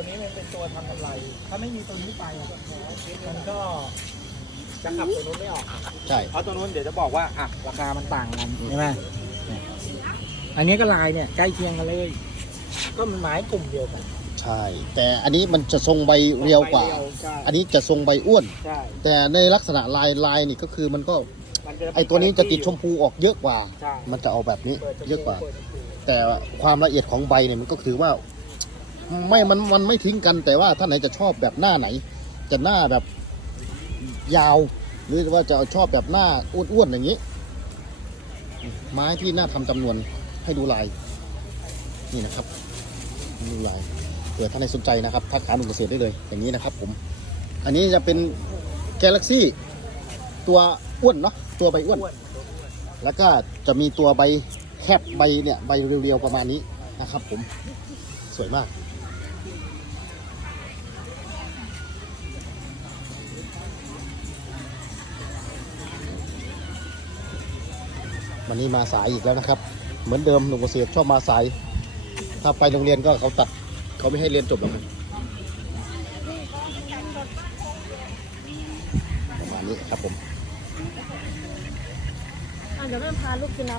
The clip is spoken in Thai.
ตัวนี้มันเป็นตัวทำกำไร ถ้าไม่มีตัวนี้ไปอะมันก็จะขับตัวนู้นไม่ออก ใช่ เพราะตัวนู้นเดี๋ยวจะบอกว่าอะราคามันต่างกันใช่ไหมเนี่ยอันนี้ก็ลายเนี่ยใกล้เคียงกันเลย ก็มันไม้กลุ่มเดียวกันใช่ แต่อันนี้มันจะทรงใบเรียวกว่า ใช่อันนี้จะทรงใบอ้วน ใช่แต่ในลักษณะลายลายนี่ก็คือมันก็มันจะไอตัวนี้จะติดชมพูออกเยอะกว่า ใช่มันจะเอาแบบนี้เปิดชมพูเยอะกว่า ปิดชมพูแต่ความละเอียดของใบเนี่ยมันก็ถือว่า ไม่มันมันไม่ทิ้งกันแต่ว่าท่านไหนจะชอบแบบหน้าไหน จะหน้าแบบยาว หรือว่าจะชอบแบบหน้าอ้วนๆอย่างนี้ ไม้ที่หน้าทำจำนวนให้ดูลาย นี่นะครับดูลายเผื่อท่านใดสนใจนะครับทักหาหนุ่มเกษตรได้เลย อย่างนี้นะครับ ผม อันนี้จะเป็นแกาแล็กซี่ตัวอ้วนเนาะตัวใบอ้วน แล้วก็จะมีตัวใบแคบใบเนี่ยใบเรียวๆประมาณนี้ นะครับผมสวยมาก วันนี้มาสายอีกแล้วนะครับ เหมือนเดิมหนุ่มเกษตรชอบมาสาย ถ้าไปโรงเรียนก็เขาตัดเขาไม่ให้เรียนจบหรอกประมาณนี้ครับผมเดี๋ยวแม่พาลูกกินน้ำ